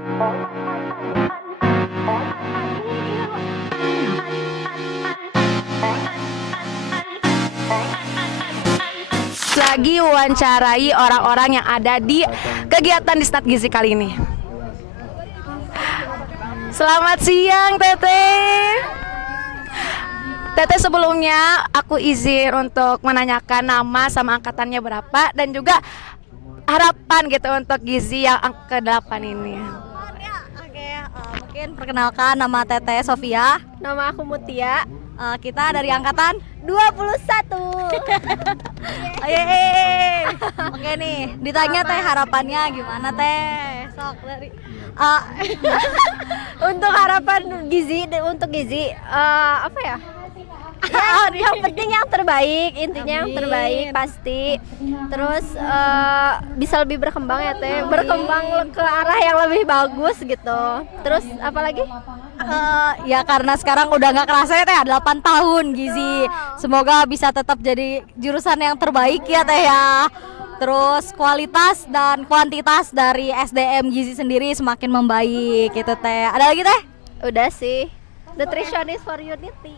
Lagi wawancarai orang-orang yang ada di kegiatan di Snat Gizi kali ini. Selamat siang Teteh. Teteh, sebelumnya aku izin untuk menanyakan nama sama angkatannya berapa dan juga harapan gitu untuk Gizi yang ke-8 ini. Mungkin perkenalkan, nama Teteh Sofia. Nama aku Mutia. Kita dari angkatan 21. Yeay. Oke nih, ditanya Teh harapannya gimana Teh? Sok dari Untuk harapan Gizi, apa ya? Yang penting yang terbaik, intinya yang terbaik pasti. Terus bisa lebih berkembang ya Teh, berkembang ke arah yang lebih bagus gitu. Terus apalagi? Ya karena sekarang udah nggak kerasa ya Teh, 8 tahun Gizi. Semoga bisa tetap jadi jurusan yang terbaik ya Teh ya. Terus kualitas dan kuantitas dari SDM Gizi sendiri semakin membaik gitu Teh. Ada lagi Teh? Udah sih. Nutritionist for Unity.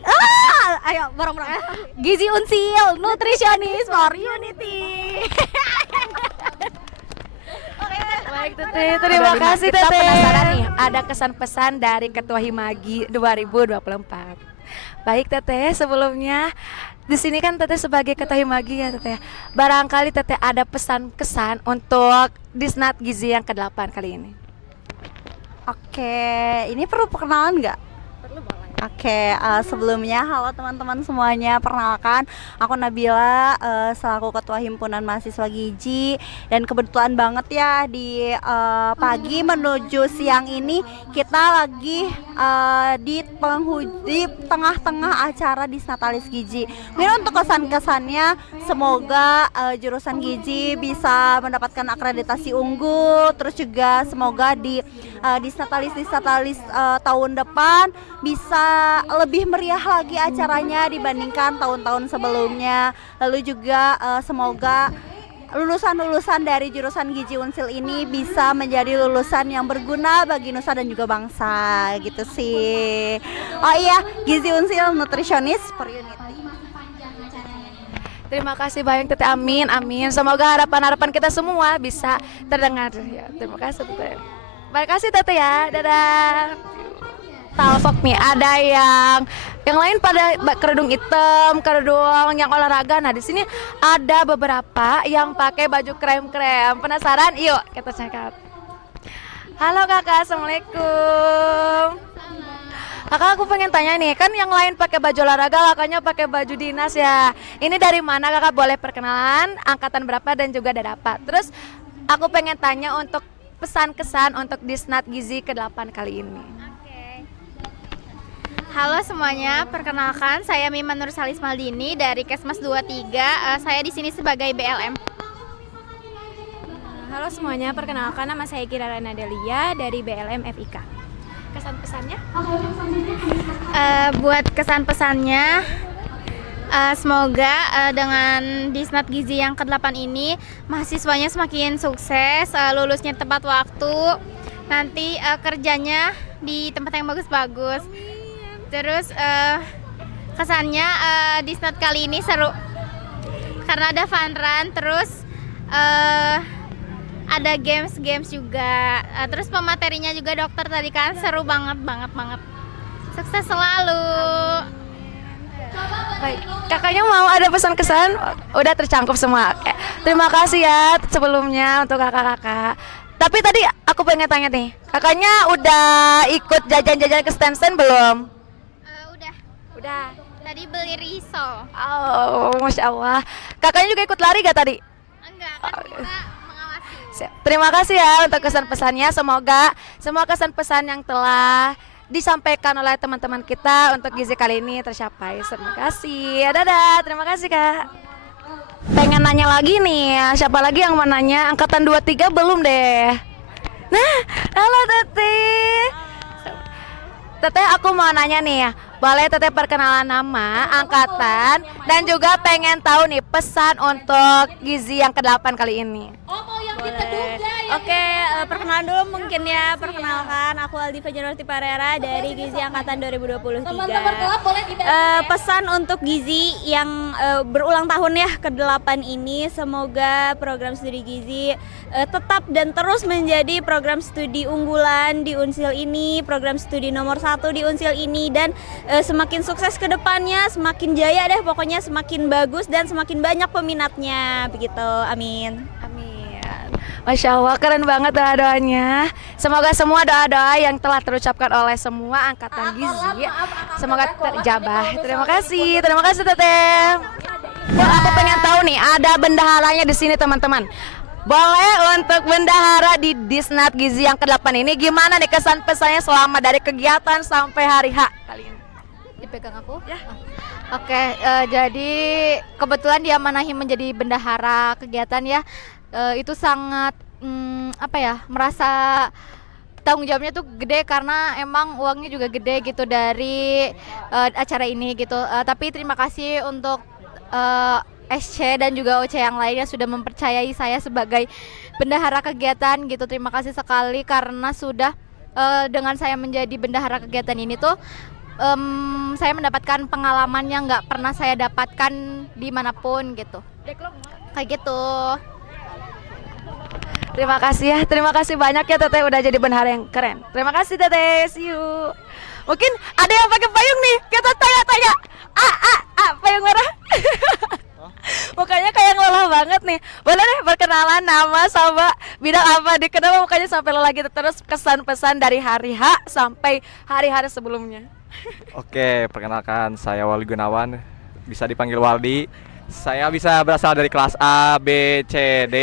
Ayo bareng-bareng. Gizi Unsil, Nutritionist for Unity. Baik Teteh, terima kasih Kita Teteh. penasaran nih, ada kesan-pesan dari Ketua Himagi 2024. Baik Teteh, sebelumnya di sini kan Teteh sebagai Ketua Himagi ya Teteh. Barangkali Teteh ada pesan-kesan untuk Disnat Gizi yang ke-8 kali ini. Oke, ini perlu perkenalan nggak? Oke, sebelumnya halo teman-teman semuanya, perkenalkan aku Nabila, selaku Ketua Himpunan Mahasiswa Gizi. Dan kebetulan banget ya di pagi menuju siang ini kita lagi di tengah-tengah acara Disnatalis Gizi. Mungkin untuk kesan-kesannya, semoga jurusan Gizi bisa mendapatkan akreditasi unggul. Terus juga semoga di Disnatalis tahun depan bisa lebih meriah lagi acaranya dibandingkan tahun-tahun sebelumnya. Lalu juga semoga lulusan-lulusan dari jurusan Gizi Unsil ini bisa menjadi lulusan yang berguna bagi nusa dan juga bangsa gitu sih. Oh iya, Gizi Unsil Nutritionist for Unity. Terima kasih banyak Teteh, amin amin. Semoga harapan-harapan kita semua bisa terdengar ya. Terima kasih Teteh. Terima kasih Teteh ya. Dadah. Talfok nih, ada yang lain pada kerudung hitam, kerudung yang olahraga. Nah, di sini ada beberapa yang pakai baju krem-krem. Penasaran? Yuk, kita cek out. Halo Kakak, Assalamualaikum. Kakak, aku pengen tanya nih, kan yang lain pakai baju olahraga, kakaknya pakai baju dinas ya. Ini dari mana Kakak? Boleh perkenalan, angkatan berapa dan juga dari apa? Terus aku pengen tanya untuk pesan-kesan untuk Disnat Gizi ke-8 kali ini. Halo semuanya, perkenalkan saya Mima Nur Salis Maldini dari Kesmas 23. Saya di sini sebagai BLM. Halo semuanya, perkenalkan nama saya Kirara Nadelia dari BLM FIK. Kesan-pesannya? Buat kesan-pesannya, semoga dengan Disnat Gizi yang ke-8 ini mahasiswanya semakin sukses, lulusnya tepat waktu, nanti kerjanya di tempat yang bagus-bagus. Terus kesannya Disnat kali ini seru karena ada fun run, terus ada games juga, terus pematerinya juga dokter tadi kan seru banget. Sukses selalu. Baik, kakaknya mau ada pesan kesan? Udah tercangkup semua. Oke. Terima kasih ya sebelumnya untuk kakak-kakak. Tapi tadi aku pengen tanya nih, kakaknya udah ikut jajan-jajan ke stand-stand belum? Udah. Tadi beli risol. Oh, Masya Allah. Kakaknya juga ikut lari gak tadi? Enggak, kan kita mengawasi. Terima kasih ya untuk kesan-pesannya. Semoga semua kesan-pesan yang telah disampaikan oleh teman-teman kita untuk Gizi kali ini tercapai. Terima kasih. Dadah, terima kasih Kak. Pengen nanya lagi nih, siapa lagi yang mau nanya? Angkatan 23 belum deh. Nah, halo Teteh. Teteh, aku mau nanya nih ya. Boleh Teteh perkenalan nama, angkatan, dan juga pengen tahu nih pesan untuk Gizi yang ke-8 kali ini. boleh. Oke, perkenalan dulu mungkin ya. Perkenalkan, aku Aldiva Janurti Parera dari Gizi Angkatan 2023. Pesan untuk Gizi yang berulang tahun ya ke-8 ini, semoga program studi Gizi tetap dan terus menjadi program studi unggulan di Unsil ini, program studi nomor 1 di Unsil ini, dan semakin sukses ke depannya, semakin jaya deh pokoknya, semakin bagus dan semakin banyak peminatnya, begitu. Amin. Amin. Masya Allah, keren banget doa-doanya. Semoga semua doa-doa yang telah terucapkan oleh semua angkatan Gizi semoga terjabah. Terima kasih Teteh. Wah, aku pengen tahu nih, ada bendaharanya di sini teman-teman. Boleh untuk bendahara di Disnat Gizi yang ke-8 ini, gimana nih kesan pesannya selama dari kegiatan sampai hari H kali ini? Dipegang aku? Ya. Oke, jadi kebetulan diamanahi menjadi bendahara kegiatan ya. Itu sangat merasa tanggung jawabnya tuh gede karena emang uangnya juga gede gitu dari acara ini gitu. Tapi terima kasih untuk SC dan juga OC yang lainnya sudah mempercayai saya sebagai bendahara kegiatan gitu. Terima kasih sekali karena sudah dengan saya menjadi bendahara kegiatan ini tuh saya mendapatkan pengalaman yang nggak pernah saya dapatkan dimanapun gitu. Kayak gitu. Terima kasih banyak ya Teteh udah jadi bendahara yang keren. Terima kasih Teteh, see you. Mungkin ada yang pakai payung nih, kita tanya-tanya. Payung merah. Mukanya kayak lelah banget nih. Boleh deh perkenalan nama sama bidang apa, kenapa mukanya sampai lelah gitu, terus kesan pesan dari hari H sampai hari-hari sebelumnya. Oke, perkenalkan saya Wali Gunawan, bisa dipanggil Waldi. Saya bisa berasal dari kelas A, B, C, D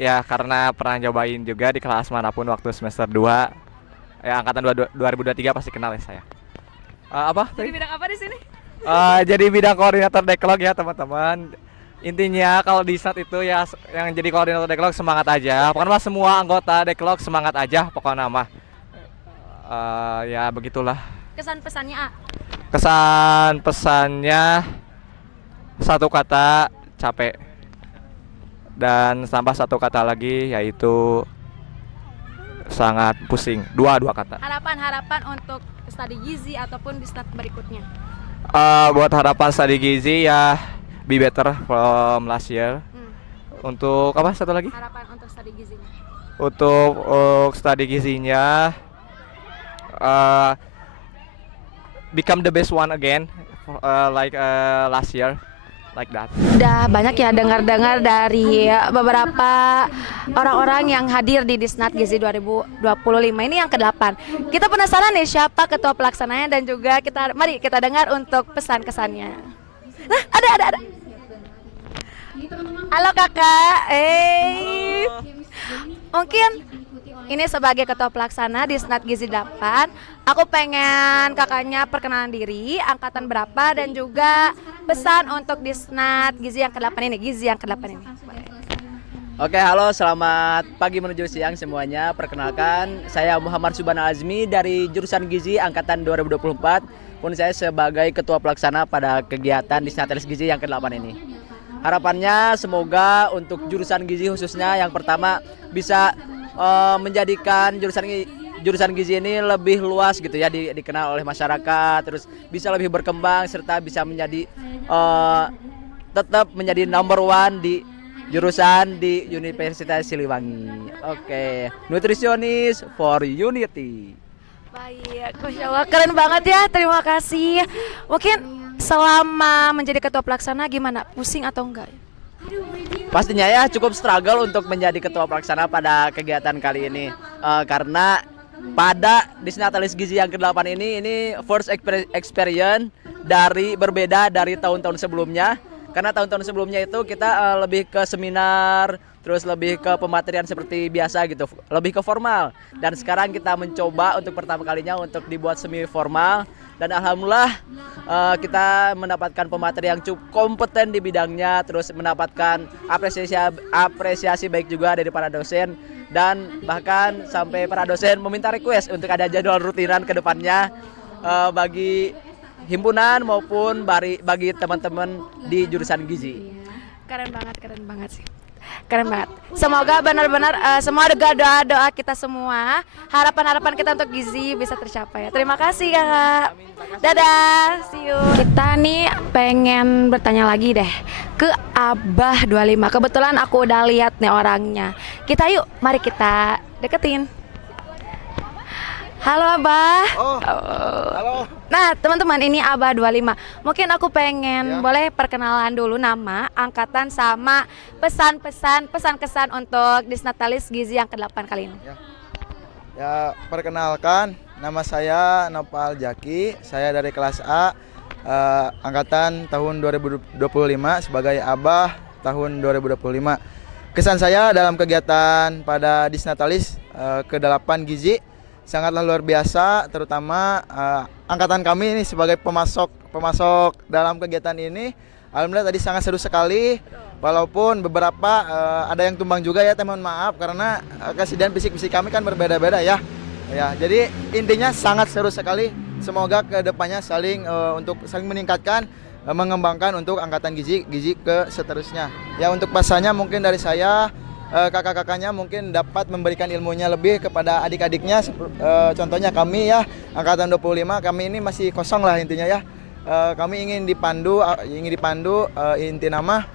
ya karena pernah cobain juga di kelas manapun waktu semester 2. Ya angkatan 2023 pasti kenal ya saya. Jadi bidang apa di sini? Jadi bidang koordinator Deklog ya teman-teman. Intinya kalau di SNAT itu ya yang jadi koordinator Deklog semangat aja. Pokoknya semua anggota Deklog semangat aja pokoknya mah. Ya begitulah. Kesan pesannya Kesan pesannya satu kata, capek. Dan tambah satu kata lagi yaitu sangat pusing. Dua kata. Harapan untuk studi Gizi ataupun di start berikutnya. Buat harapan studi Gizi ya be better from last year. Untuk apa satu lagi? Harapan untuk studi Gizinya. Untuk studi Gizinya become the best one again like last year. Like that. Udah banyak ya dengar-dengar dari beberapa orang-orang yang hadir di Disnat Gizi 2025 ini yang ke-8. Kita penasaran nih siapa ketua pelaksananya dan juga mari kita dengar untuk pesan kesannya. Nah, ada. Halo Kakak. Mungkin ini sebagai ketua pelaksana di Disnat Gizi 8, aku pengen kakaknya perkenalan diri, angkatan berapa, dan juga pesan untuk Disnat Gizi yang ke-8 ini, Oke, halo, selamat pagi menuju siang semuanya. Perkenalkan, saya Muhammad Subhana Azmi dari jurusan Gizi angkatan 2024. Pun saya sebagai ketua pelaksana pada kegiatan Disnatelis Gizi yang ke-8 ini. Harapannya semoga untuk jurusan Gizi khususnya yang pertama bisa menjadikan jurusan Gizi ini lebih luas gitu ya, dikenal oleh masyarakat, terus bisa lebih berkembang serta bisa menjadi tetap menjadi number one di jurusan di Universitas Siliwangi. Oke, nutrisionis for unity. Baik, Masya Allah, keren banget ya, terima kasih. Mungkin selama menjadi ketua pelaksana gimana, pusing atau enggak? Pastinya ya cukup struggle untuk menjadi ketua pelaksana pada kegiatan kali ini karena pada Disnatalis Gizi yang ke-8 ini first experience berbeda dari tahun-tahun sebelumnya, karena tahun-tahun sebelumnya itu kita lebih ke seminar, terus lebih ke pematerian seperti biasa gitu, lebih ke formal, dan sekarang kita mencoba untuk pertama kalinya untuk dibuat semi formal. Dan alhamdulillah kita mendapatkan pemateri yang cukup kompeten di bidangnya, terus mendapatkan apresiasi baik juga dari para dosen, dan bahkan sampai para dosen meminta request untuk ada jadwal rutinan ke depannya bagi himpunan maupun bagi teman-teman di jurusan Gizi. Keren banget sih. Keren banget. Semoga benar-benar semua doa-doa kita semua, harapan-harapan kita untuk gizi bisa tercapai. Terima kasih Kakak. Dadah, see you. Kita nih pengen bertanya lagi deh ke Abah 25. Kebetulan aku udah lihat nih orangnya. Kita yuk, mari kita deketin. Halo Abah. Oh, halo. Nah teman-teman, ini Abah 25. Mungkin aku pengen boleh perkenalan dulu nama, angkatan, sama pesan kesan untuk Disnatalis Gizi yang ke-8 kali ini. Ya, perkenalkan, nama saya Nopal Jaki. Saya dari kelas A, angkatan tahun 2025 sebagai Abah tahun 2025. Kesan saya dalam kegiatan pada Disnatalis ke-8 Gizi sangatlah luar biasa, terutama angkatan kami ini sebagai pemasok dalam kegiatan ini. Alhamdulillah tadi sangat seru sekali, walaupun beberapa ada yang tumbang juga ya, mohon maaf karena kesediaan fisik kami kan berbeda-beda ya. Ya, jadi intinya sangat seru sekali. Semoga kedepannya saling meningkatkan, mengembangkan untuk angkatan gizi ke seterusnya. Ya, untuk pasannya mungkin dari saya, kakak-kakaknya mungkin dapat memberikan ilmunya lebih kepada adik-adiknya. Contohnya kami ya, angkatan 25, kami ini masih kosong lah intinya ya. Kami ingin dipandu inti nama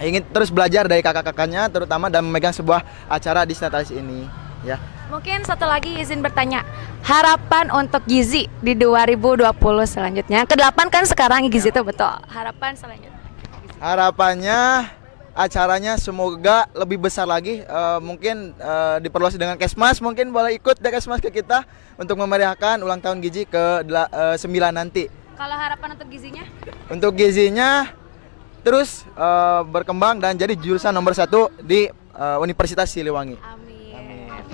ingin terus belajar dari kakak-kakaknya, terutama dalam memegang sebuah acara Disnatalis ini ya. Mungkin satu lagi izin bertanya, harapan untuk gizi di 2020 selanjutnya. Ke-8 kan sekarang gizi itu betul. Harapan selanjutnya. Harapannya acaranya semoga lebih besar lagi, mungkin diperluas dengan Kesmas, mungkin boleh ikut dari Kesmas ke kita untuk memeriahkan ulang tahun gizi ke-9 nanti. Kalau harapan untuk gizinya? Untuk gizinya terus berkembang dan jadi jurusan nomor 1 di Universitas Siliwangi. Amin.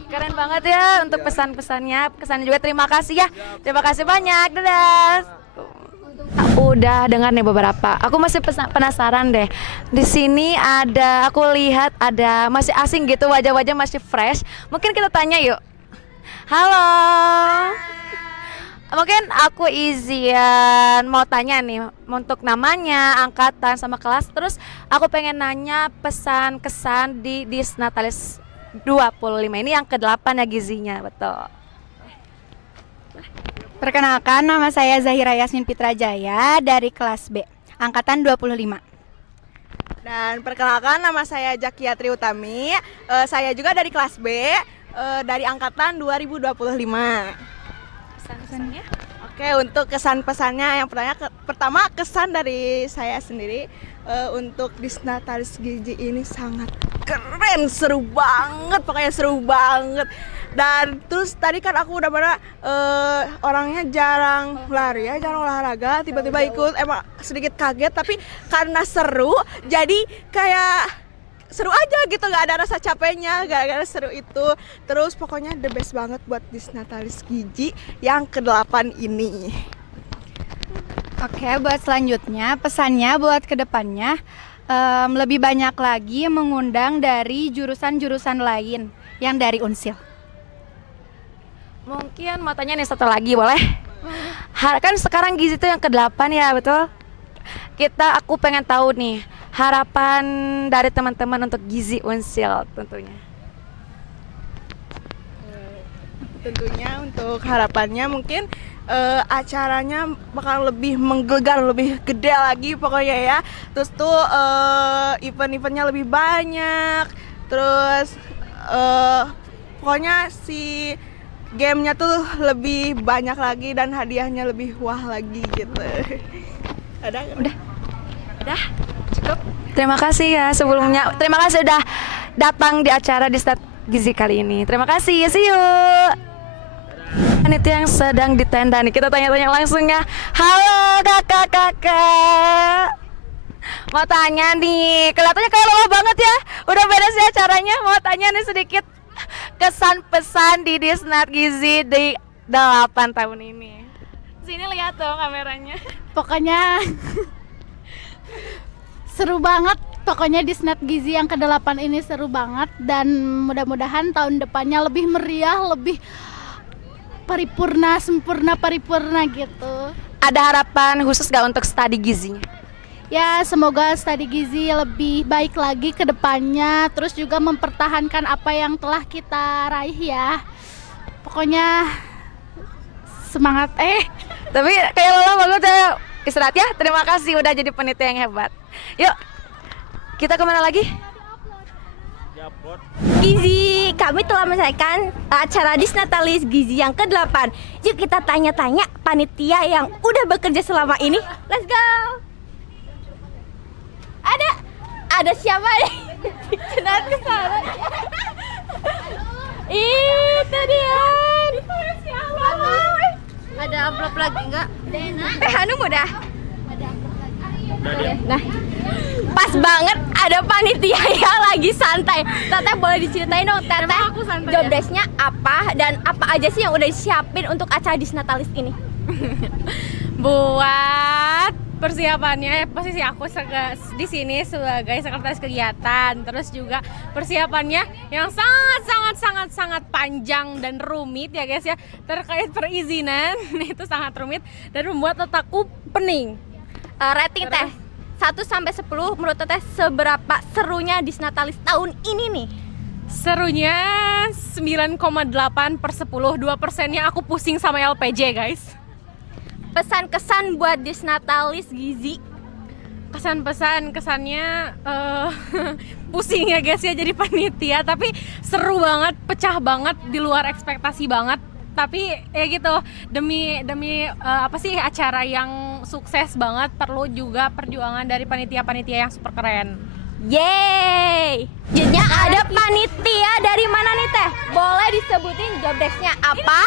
Keren banget ya untuk pesan-pesannya. Kesannya juga terima kasih ya. Terima kasih banyak. Dadah. Udah dengar nih beberapa. Aku masih penasaran deh. Di sini aku lihat ada masih asing gitu, wajah-wajah masih fresh. Mungkin kita tanya yuk. Halo. Mungkin aku izin mau tanya nih untuk namanya, angkatan sama kelas. Terus aku pengen nanya pesan kesan di Disnatalis 25 ini yang ke-8 ya gizinya, betul. Perkenalkan, nama saya Zahira Yasmin Pitrajaya dari kelas B, angkatan 25. Dan perkenalkan, nama saya Jakia Triutami, saya juga dari kelas B, dari angkatan 2025. Pesan-pesannya? Oke, untuk kesan pesannya yang pertama kesan dari saya sendiri, untuk Disnatalis Gizi ini sangat keren, seru banget, pokoknya seru banget. Dan terus tadi kan aku udah orangnya jarang lari ya, jarang olahraga, tiba-tiba ikut, emang sedikit kaget, tapi karena seru jadi kayak seru aja gitu, nggak ada rasa capeknya gara-gara seru itu. Terus pokoknya the best banget buat Disnatalis Gizi yang ke-8 ini. Oke, buat selanjutnya pesannya buat kedepannya lebih banyak lagi mengundang dari jurusan-jurusan lain yang dari Unsil. Mungkin mau tanya nih satu lagi, boleh? Kan sekarang gizi itu yang ke-8 ya, betul? Aku pengen tahu nih harapan dari teman-teman untuk gizi Unsil tentunya. Tentunya untuk harapannya mungkin acaranya bakal lebih menggelegar, lebih gede lagi pokoknya ya. Terus tuh event-eventnya lebih banyak. Terus pokoknya si gamenya tuh lebih banyak lagi dan hadiahnya lebih wah lagi gitu. Udah, cukup. Terima kasih ya sebelumnya. Terima kasih udah datang di acara Disnat Gizi kali ini. Terima kasih, see you. Itu yang sedang di tenda nih, kita tanya-tanya langsung ya. Halo kakak-kakak, mau tanya nih, kelihatannya kayak lelah banget ya. Udah beres ya acaranya, mau tanya nih sedikit kesan pesan di Disnat Gizi di 8 tahun ini. Sini lihat dong kameranya. Pokoknya seru banget. Pokoknya Disnat Gizi yang ke-8 ini seru banget, dan mudah-mudahan tahun depannya lebih meriah, lebih paripurna, sempurna paripurna gitu. Ada harapan khusus gak untuk studi gizinya? Ya, semoga studi gizi lebih baik lagi ke depannya, terus juga mempertahankan apa yang telah kita raih ya. Pokoknya semangat. Tapi kayak Lola banget ya. Istirahat ya. Terima kasih udah jadi panitia yang hebat. Yuk. Kita kemana lagi? Gizi, kami telah menyelesaikan acara Disnatalis Gizi yang ke-8. Yuk kita tanya-tanya panitia yang udah bekerja selama ini. Let's go. Ada siapa nih? Kenal ke sana. Itu dia. Ada amplop lagi enggak? Hanum udah. Nah, pas banget ada panitia yang lagi santai. Teteh boleh diceritain dong, Teteh job desk-nya apa dan apa aja sih yang udah disiapin untuk acara Disnatalis ini? Buat persiapannya posisi aku di sini sebagai sekretaris kegiatan, terus juga persiapannya yang sangat panjang dan rumit ya guys ya, terkait perizinan itu sangat rumit dan membuat otakku pening. Rating Teh 1 sampai 10 menurut Teteh seberapa serunya Disnatalis tahun ini nih? Serunya 9,8/10, 2%-nya aku pusing sama LPJ guys. Pesan-kesan buat Disnatalis Gizi. Kesannya pusing ya guys ya jadi panitia, tapi seru banget, pecah banget, di luar ekspektasi banget. Tapi ya gitu, demi apa sih, acara yang sukses banget perlu juga perjuangan dari panitia-panitia yang super keren. Yeay! Jadinya ada panitia dari mana nih Teh? Boleh disebutin job desk-nya apa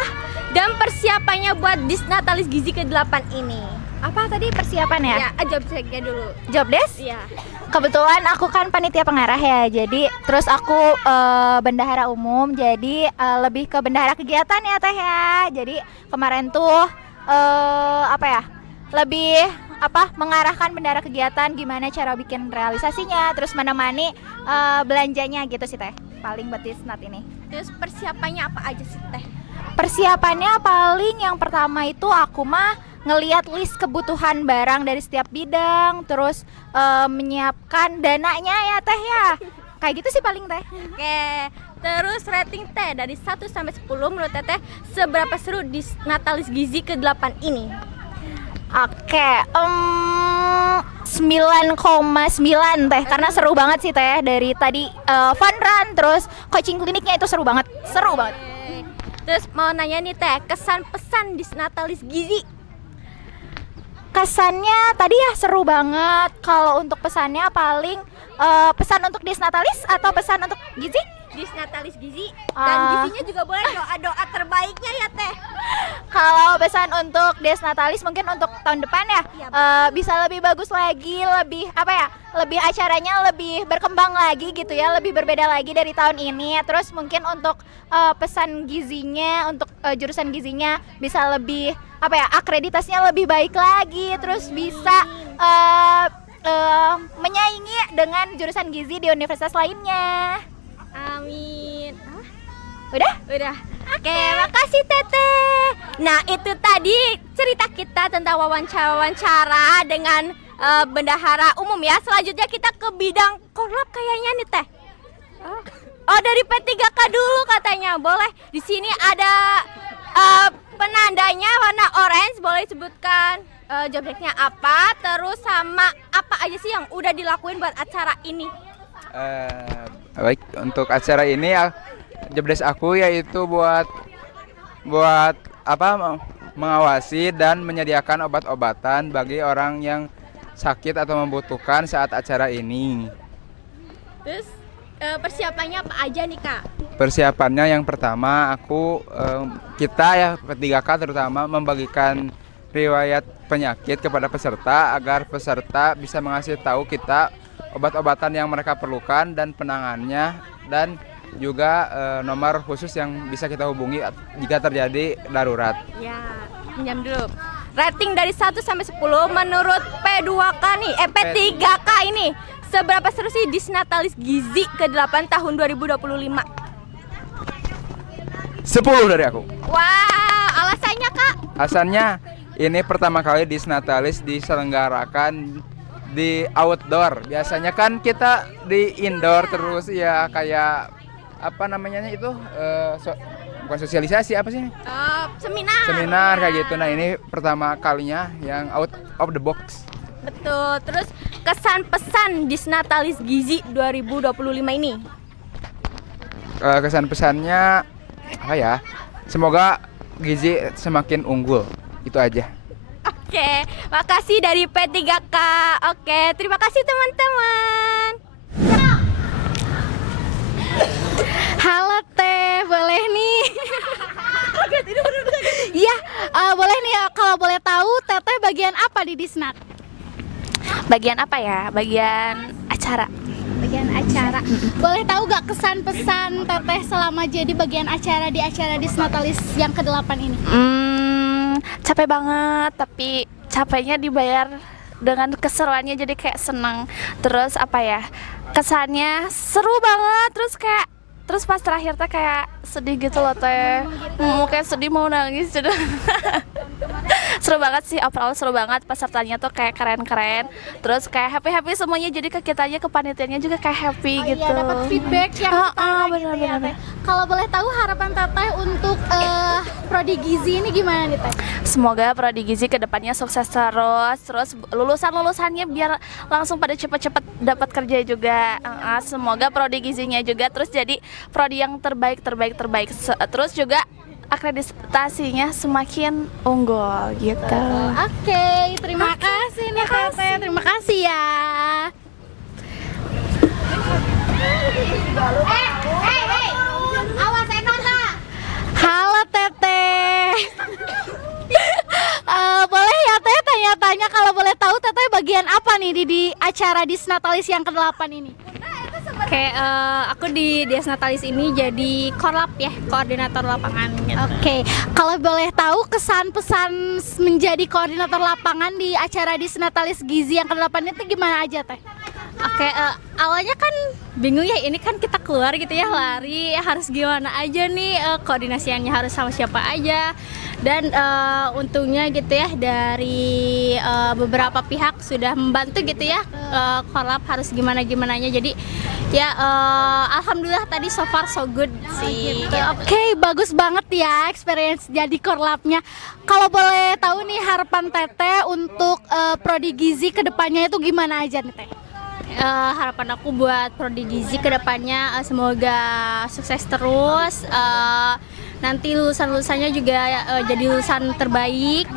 dan persiapannya buat Disnatalis Gizi ke-8 ini? Apa tadi persiapan ya? Ya, job desk-nya dulu. Job desk? Iya. Kebetulan aku kan panitia pengarah ya, jadi terus aku bendahara umum, jadi lebih ke bendahara kegiatan ya Teh ya. Jadi kemarin tuh lebih mengarahkan bendahara kegiatan, gimana cara bikin realisasinya, terus menemani belanjanya gitu sih Teh. Paling buat Disnat ini. Terus persiapannya apa aja sih Teh? Persiapannya paling yang pertama itu aku mah ngelihat list kebutuhan barang dari setiap bidang, terus menyiapkan dananya ya Teh ya. Kayak gitu sih paling Teh. Oke. Terus rating Teh dari 1 sampai 10 menurut Teteh seberapa seru Disnatalis Gizi ke-8 ini? Oke, 9,9 Teh, karena seru banget sih Teh. Dari tadi fun run, terus coaching kliniknya itu seru banget. Terus mau nanya nih Teh, kesan pesan Disnatalis Gizi. Kesannya tadi ya seru banget. Kalau untuk pesannya paling pesan untuk Disnatalis atau pesan untuk Gizi? Disnatalis Gizi dan gizinya juga boleh doa-doa terbaiknya ya Teh. Kalau pesan untuk Disnatalis mungkin untuk tahun depan ya, bisa lebih bagus lagi, lebih lebih acaranya lebih berkembang lagi gitu ya, lebih berbeda lagi dari tahun ini. Terus mungkin untuk pesan gizinya, untuk jurusan gizinya bisa lebih akreditasinya lebih baik lagi, terus bisa menyaingi dengan jurusan gizi di universitas lainnya. Amin. Udah? Oke, makasih Teteh. Nah, itu tadi cerita kita tentang wawancara dengan bendahara umum ya. Selanjutnya kita ke bidang korlap kayaknya nih Teh. Oh, dari P3K dulu katanya. Boleh. Di sini ada penandanya warna orange. Boleh sebutkan job desk-nya apa, terus sama apa aja sih yang udah dilakuin buat acara ini? Baik, untuk acara ini job desk aku yaitu buat mengawasi dan menyediakan obat-obatan bagi orang yang sakit atau membutuhkan saat acara ini. Terus persiapannya apa aja nih Kak? Persiapannya yang pertama kita ya P3K terutama membagikan riwayat penyakit kepada peserta agar peserta bisa mengasih tahu kita obat-obatan yang mereka perlukan dan penanganannya, dan juga nomor khusus yang bisa kita hubungi jika terjadi darurat. Ya, pinjam dulu. Rating dari 1 sampai 10 menurut P2K nih, P3K ini seberapa seru sih Disnatalis Gizi ke-8 tahun 2025? 10 dari aku. Wow, alasannya Kak? Alasannya ini pertama kali Disnatalis diselenggarakan di outdoor. Biasanya kan kita di indoor terus ya, kayak apa namanya itu bukan sosialisasi, apa sih? Seminar kayak gitu. Nah, ini pertama kalinya yang out of the box. Betul. Terus kesan pesan Disnatalis Gizi 2025 ini. Kesan pesannya apa ya? Semoga gizi semakin unggul. Itu aja. Oke, makasih dari P3K. Oke, terima kasih teman-teman. Halo Teh, boleh nih? Iya, boleh nih, kalau boleh tahu Teteh bagian apa di Disnat? Bagian apa ya? Bagian acara. Bagian acara. Boleh tahu gak kesan pesan Teteh selama jadi bagian acara di acara Disnatalis yang ke-8 ini? Capek banget, tapi capeknya dibayar dengan keseruannya, jadi kayak seneng. Terus apa ya, kesannya seru banget, terus pas terakhir teh kayak sedih gitu loh teh, kayak sedih mau nangis gitu. Seru banget sih, overall seru banget, pesertanya tuh kayak keren-keren, terus kayak happy semuanya, jadi ke kitanya, ke panitianya juga kayak happy gitu. Iya, dapat feedback yang benar-benar. Kalau boleh tahu harapan Teteh untuk Prodi Gizi ini gimana nih Teh? Semoga Prodi Gizi kedepannya sukses terus lulusannya biar langsung pada cepet-cepet dapat kerja juga. Semoga Prodi Gizinya juga terus jadi prodi yang terbaik. Terus juga akreditasinya semakin unggul gitu. Oke, terima kasih nih Teteh. Terima kasih ya. Awas Enota. Halo Teteh. Boleh ya Teh tanya-tanya, kalau boleh tahu Teteh bagian apa nih di acara Disnatalis yang ke-8 ini? Oke, aku di Disnatalis ini jadi korlap ya, koordinator lapangan gitu. Oke, kalau boleh tahu kesan pesan menjadi koordinator lapangan di acara Disnatalis Gizi yang ke-8 itu gimana aja Teh? Oke, awalnya kan bingung ya, ini kan kita keluar gitu ya, lari harus gimana aja nih, koordinasiannya harus sama siapa aja. Dan untungnya gitu ya, dari beberapa pihak sudah membantu gitu ya, korlap harus gimana-gimananya. Jadi ya alhamdulillah tadi so far so good sih. Oke, bagus banget ya experience jadi korlapnya. Kalau boleh tahu nih harapan Teteh untuk Prodi Gizi kedepannya itu gimana aja nih Teh? Harapan aku buat Prodi Gizi kedepannya semoga sukses terus, nanti lulusannya juga jadi lulusan terbaik,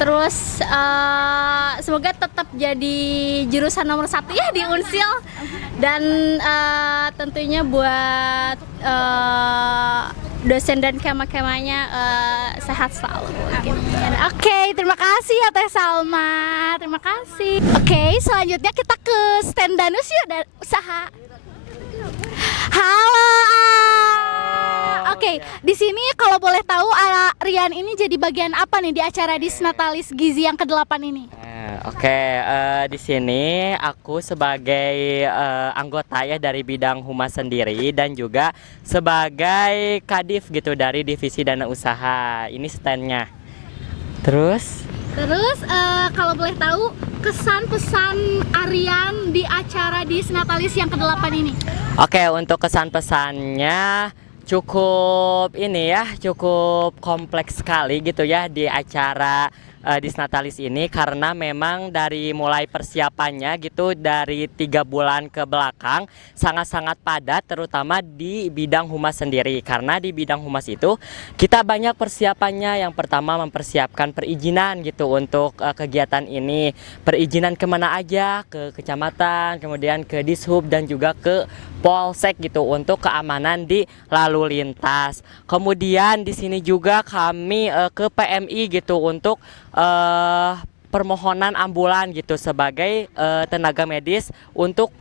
terus semoga tetap jadi jurusan nomor 1 ya di Unsil, dan tentunya buat dosen dan kema-kemanya sehat selalu gitu. Oke, terima kasih ya Teh Salma. Terima kasih. Oke, selanjutnya kita ke stand Danus yuk, usaha. Halo. Oke, di sini kalau boleh tahu Rian ini jadi bagian apa nih di acara Disnatalis Gizi yang ke-8 ini? Oke, di sini aku sebagai anggota ya dari bidang humas sendiri, dan juga sebagai kadif gitu dari divisi dana usaha. Ini standnya. Terus kalau boleh tahu kesan pesan Aryan di acara Disnatalis yang ke-8 ini? Oke, untuk kesan pesannya cukup ini ya, cukup kompleks sekali gitu ya di acara Disnatalis ini, karena memang dari mulai persiapannya gitu dari 3 bulan ke belakang sangat-sangat padat, terutama di bidang humas sendiri. Karena di bidang humas itu kita banyak persiapannya. Yang pertama mempersiapkan perizinan gitu untuk kegiatan ini, perizinan kemana aja, ke kecamatan, kemudian ke Dishub, dan juga ke Polsek gitu untuk keamanan di lalu lintas. Kemudian di sini juga kami ke PMI gitu untuk permohonan ambulan gitu sebagai tenaga medis untuk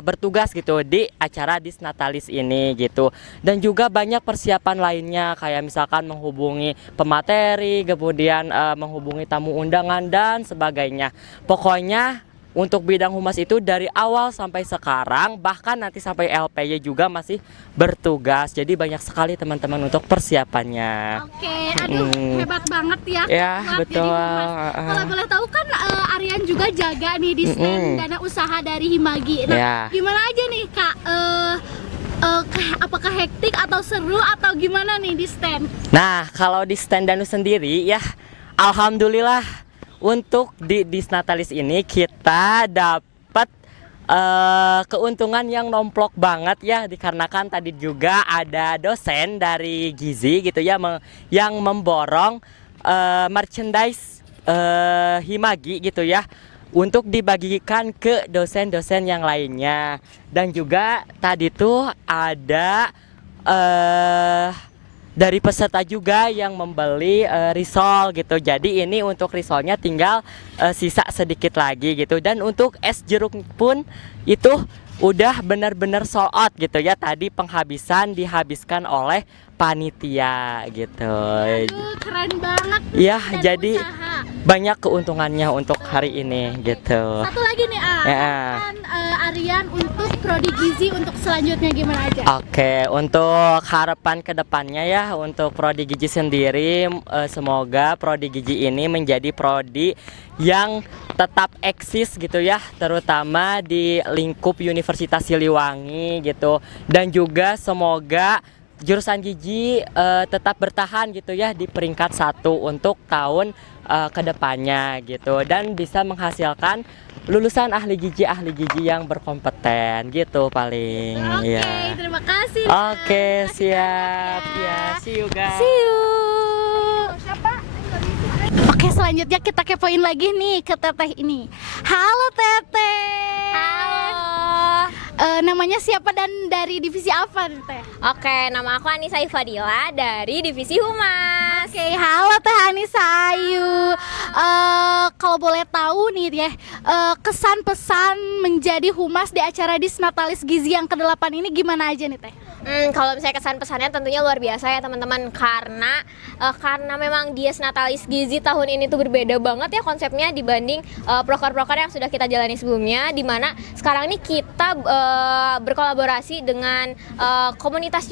bertugas gitu di acara Disnatalis ini gitu. Dan juga banyak persiapan lainnya, kayak misalkan menghubungi pemateri, kemudian menghubungi tamu undangan dan sebagainya. Pokoknya untuk bidang humas itu dari awal sampai sekarang, bahkan nanti sampai LPY juga masih bertugas. Jadi banyak sekali teman-teman untuk persiapannya. Oke, aduh hebat banget ya. Ya, Buat jadi betul. humas. Kalau boleh tahu kan Aryan juga jaga nih di stand dana usaha dari Himagi. Nah, Ya. gimana aja nih Kak? Apakah hektik atau seru atau gimana nih di stand? Nah, kalau di stand Danu sendiri ya, alhamdulillah untuk di Disnatalis ini kita dapat keuntungan yang nomplok banget ya, dikarenakan tadi juga ada dosen dari Gizi gitu ya yang memborong merchandise Himagi gitu ya untuk dibagikan ke dosen-dosen yang lainnya. Dan juga tadi tuh ada dari peserta juga yang membeli risol gitu. Jadi ini untuk risolnya tinggal sisa sedikit lagi gitu. Dan untuk es jeruk pun itu udah benar-benar sold out gitu ya. Tadi dihabiskan oleh panitia gitu. Aduh, keren banget. Iya, Dan jadi usaha. banyak keuntungannya untuk hari ini gitu. Satu lagi nih harapan Aryan untuk prodi Gizi untuk selanjutnya gimana aja? Oke, untuk harapan kedepannya ya untuk prodi Gizi sendiri, semoga prodi Gizi ini menjadi prodi yang tetap eksis gitu ya, terutama di lingkup Universitas Siliwangi gitu. Dan juga semoga jurusan Gizi tetap bertahan gitu ya di peringkat 1 untuk tahun kedepannya gitu, dan bisa menghasilkan lulusan ahli gizi yang berkompeten gitu paling. Oke, Ya. terima kasih. Oke, siap ya. See you guys. See you. Oke, selanjutnya kita kepoin lagi nih ke Teteh ini. Halo Teteh. Halo. Namanya siapa dan dari divisi apa nih, Teh? Oke, nama aku Anissa Ifadila dari Divisi Humas. Oke, halo Teh Anissa Ayu. Kalau boleh tahu nih ya, kesan pesan menjadi humas di acara Disnatalis Gizi yang ke-8 ini gimana aja nih Teh? Kalau misalnya kesan pesannya tentunya luar biasa ya teman-teman, karena memang Disnatalis Gizi tahun ini tuh berbeda banget ya konsepnya dibanding proker-proker yang sudah kita jalani sebelumnya, dimana sekarang ini kita berkolaborasi dengan komunitas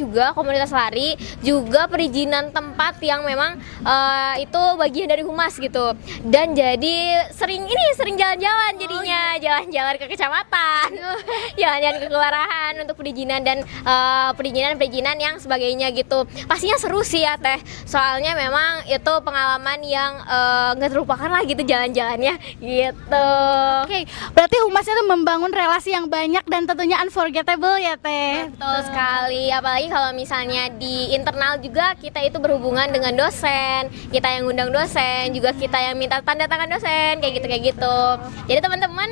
lari, juga perizinan tempat yang memang itu bagian dari humas gitu. Dan jadi sering jalan-jalan jadinya, jalan-jalan ke kecamatan, jalan-jalan ke kelurahan untuk perizinan dan perizinan yang sebagainya gitu. Pastinya seru sih ya Teh, soalnya memang itu pengalaman yang nggak terlupakan lah gitu jalan-jalannya gitu. Oke, berarti humasnya tuh membangun relasi yang banyak dan tentunya unforgettable ya Teh. Betul sekali, apalagi kalau misalnya di internal juga kita itu berhubungan dengan dosen, kita yang ngundang dosen, juga kita yang minta tanda tangan dosen, kayak gitu. Jadi teman-teman,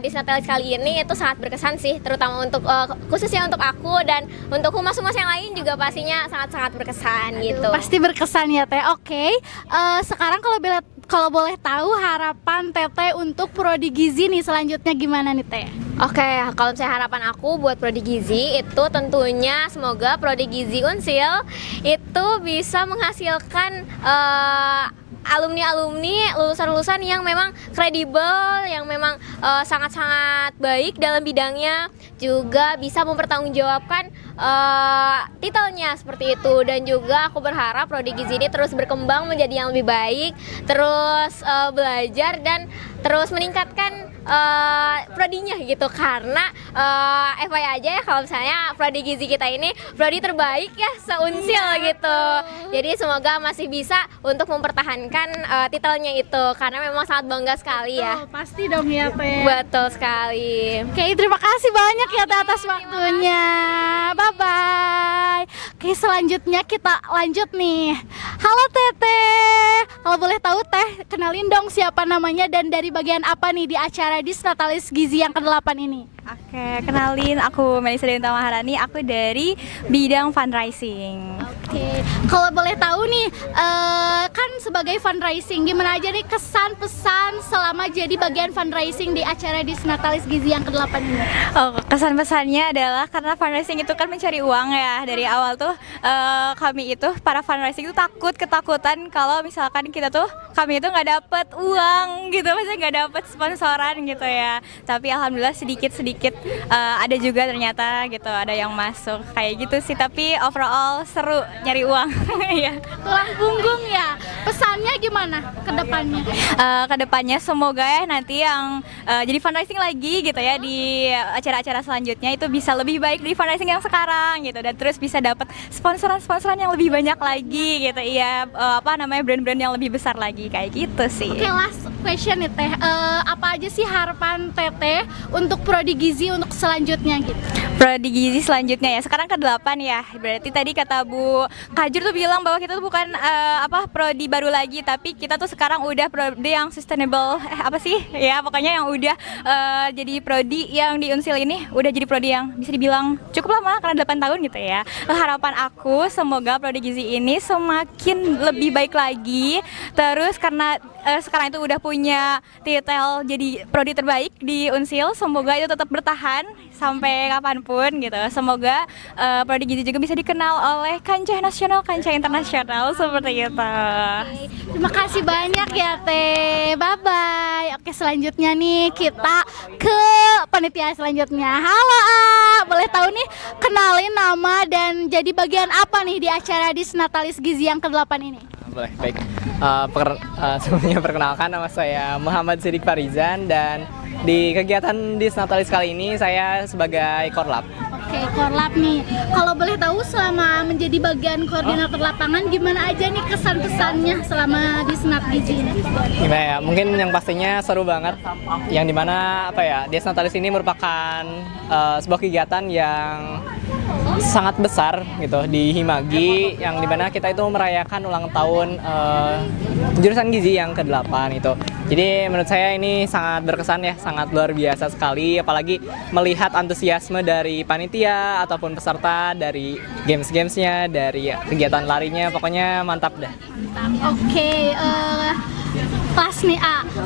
di Disnatalis kali ini itu sangat berkesan sih, terutama untuk khususnya untuk aku dan untuk humas-humas yang lain juga pastinya sangat-sangat berkesan gitu. Pasti berkesan ya Teh. Oke, sekarang kalau boleh tahu harapan Teteh untuk prodi Gizi nih selanjutnya gimana nih Teh? Oke, kalau misalnya harapan aku buat prodi Gizi itu tentunya semoga prodi Gizi Unsil itu bisa menghasilkan alumni-alumni, lulusan-lulusan yang memang kredibel, yang memang sangat-sangat baik dalam bidangnya, juga bisa mempertanggungjawabkan titelnya seperti itu. Dan juga aku berharap prodi Gizi ini terus berkembang menjadi yang lebih baik, terus belajar dan terus meningkatkan prodinya gitu, karena FYI aja ya kalau misalnya prodi Gizi kita ini prodi terbaik ya se-Unsil gitu. Jadi semoga masih bisa untuk mempertahankan titelnya itu, karena memang sangat bangga sekali ya. Pasti dong ya Teh. Betul sekali. Oke, terima kasih banyak ya Teh atas waktunya. Bye bye. Oke, selanjutnya kita lanjut nih. Halo Teteh. Kalau boleh tahu Teh, kenalin dong siapa namanya dan dari bagian apa nih di acara Disnatalis Gizi yang ke-8 ini? Oke, kenalin aku Melisa Denta Maharani, aku dari bidang fundraising. Oke, kalau boleh tahu nih, kan sebagai fundraising, gimana aja nih kesan pesan selama jadi bagian fundraising di acara Disnatalis Gizi yang ke-8 ini? Oh, kesan pesannya adalah karena fundraising itu kan mencari uang ya. Dari awal tuh kami itu para fundraising itu ketakutan kalau misalkan kami itu nggak dapet uang gitu, maksudnya nggak dapet sponsoran gitu ya. Tapi alhamdulillah sedikit ada juga ternyata gitu, ada yang masuk kayak gitu sih. Tapi overall seru nyari uang. Ya. Tulang punggung ya. Pesannya gimana ke depannya? Kedepannya semoga ya nanti yang jadi fundraising lagi gitu ya di acara-acara selanjutnya itu bisa lebih baik dari fundraising yang sekarang gitu, dan terus bisa dapat sponsoran yang lebih banyak lagi gitu ya, brand-brand yang lebih besar lagi kayak gitu sih. Oke, last question nih Teh, apa aja sih harapan Teteh untuk Prodi Gizi untuk selanjutnya gitu? Prodi Gizi selanjutnya ya, sekarang ke-8 ya, berarti tadi kata Bu Kajur tuh bilang bahwa kita tuh bukan prodi baru lagi, tapi kita tuh sekarang udah prodi yang sustainable, ya pokoknya yang udah jadi prodi yang di Unsil ini udah jadi prodi yang bisa dibilang cukup lama karena 8 tahun gitu ya. Harapan aku semoga Prodi Gizi ini semakin lebih baik lagi, terus karena sekarang itu udah punya titel jadi prodi terbaik di Unsil, semoga itu tetap bertahan sampai kapanpun gitu. Semoga Prodi Gizi juga bisa dikenal oleh kancah nasional, kancah internasional seperti itu. Terima kasih banyak ya Teh, bye bye. Oke, selanjutnya nih kita ke panitia selanjutnya. Halo boleh tahu nih kenalin nama dan jadi bagian apa nih di acara Disnatalis Gizi yang ke-8 ini? Boleh, baik. Sebelumnya perkenalkan, nama saya Muhammad Sidik Farizan dan di kegiatan Disnatalis kali ini saya sebagai Korlap. Oke, Korlap nih. Kalau boleh tahu selama menjadi bagian koordinator lapangan gimana aja nih kesan-pesannya selama di Snat Gizi ini? Gimana ya? Mungkin yang pastinya seru banget. Yang dimana Disnatalis ini merupakan sebuah kegiatan yang sangat besar gitu di Himagi, yang dimana kita itu merayakan ulang tahun jurusan gizi yang ke-8 itu. Jadi menurut saya ini sangat berkesan ya, sangat luar biasa sekali, apalagi melihat antusiasme dari panitia ataupun peserta, dari games-gamesnya, dari kegiatan larinya, pokoknya mantap dah. Oke, pas nih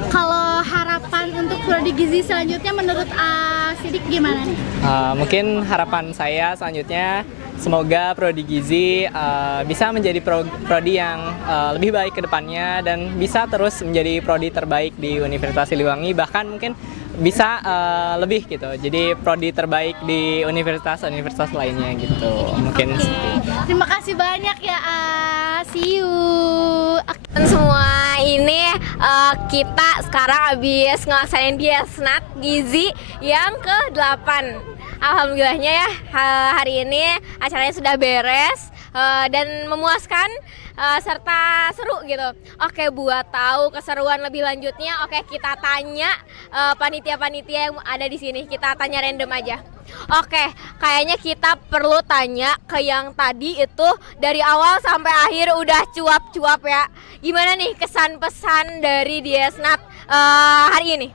kalau harapan untuk Prodi Gizi selanjutnya menurut Sidik gimana nih? Mungkin harapan saya selanjutnya semoga Prodi Gizi bisa menjadi prodi yang lebih baik ke depannya dan bisa terus menjadi prodi terbaik di Universitas Siliwangi, bahkan mungkin bisa lebih gitu. Jadi prodi terbaik di universitas lainnya gitu. Mungkin Terima kasih banyak ya. See you. Semua ini kita sekarang habis ngelaksanain Disnat Gizi yang ke-8. Alhamdulillahnya ya, hari ini acaranya sudah beres dan memuaskan serta seru gitu. Oke, buat tahu keseruan lebih lanjutnya, oke kita tanya panitia-panitia yang ada di sini. Kita tanya random aja. Oke, kayaknya kita perlu tanya ke yang tadi itu dari awal sampai akhir udah cuap-cuap ya. Gimana nih kesan pesan dari Disnat hari ini?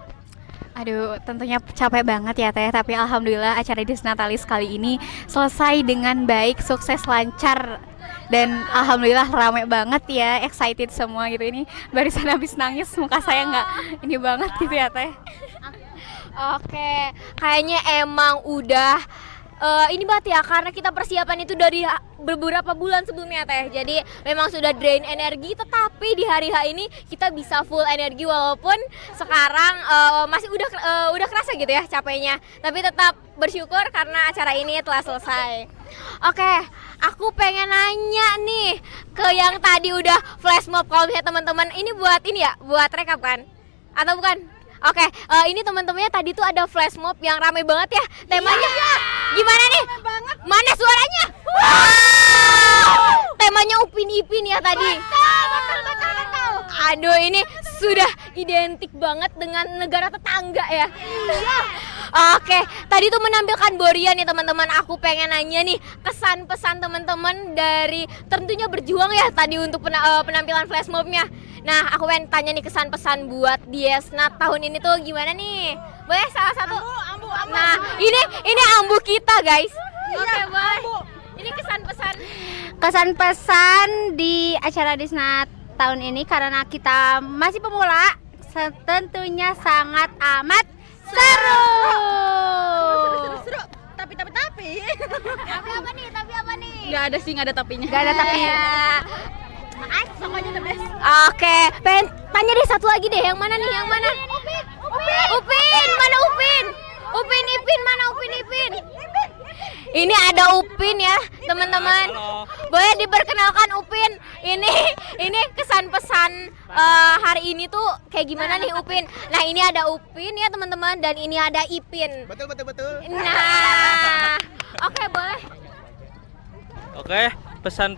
Aduh, tentunya capek banget ya Teh, tapi alhamdulillah acara Disnatalis kali ini selesai dengan baik, sukses, lancar. Dan alhamdulillah rame banget ya, excited semua gitu. Ini barusan habis nangis, muka saya nggak ini banget gitu ya Teh. Oke, kayaknya emang udah ini banget ya, karena kita persiapan itu dari beberapa bulan sebelumnya Teh. Jadi memang sudah drain energi, tetapi di hari H ini kita bisa full energi walaupun sekarang masih udah kerasa gitu ya capeknya. Tapi tetap bersyukur karena acara ini telah selesai. Oke, aku pengen nanya nih ke yang tadi udah flash mob, kalau misalnya teman-teman ini buat ini ya, buat rekap kan? Atau bukan? Oke, ini teman-temannya tadi tuh ada flash mob yang ramai banget ya. Temanya gimana nih? Mana suaranya? Wow! Temanya Upin Ipin ya tadi. Betul. Aduh, ini sudah identik banget dengan negara tetangga ya. Oke, tadi tuh menampilkan Boria nih teman-teman. Aku pengen nanya nih kesan pesan teman-teman dari tentunya berjuang ya tadi untuk penampilan flash mobnya. Nah, aku pengen tanya nih kesan pesan buat Disnat tahun ini tuh gimana nih? Boleh salah satu. Ambu. Nah, ini ambu kita, guys. Oke, boleh. Ini kesan pesan di acara Disnat tahun ini karena kita masih pemula, tentunya sangat amat seru. Tapi. Tapi apa nih? Nggak ada sih, nggak ada tapinya. Gak ada tapinya. Oke, pengen tanya deh satu lagi deh, yang mana nih? Yang mana? Upin, mana Upin? Ipin, mana Upin? Ini ada Upin ya, teman-teman. Boleh diperkenalkan Upin? Ini kesan pesan hari ini tuh kayak gimana nih Upin? Nah, ini ada Upin ya teman-teman, dan ini ada Ipin. Betul. Nah, oke boleh. Oke, kesan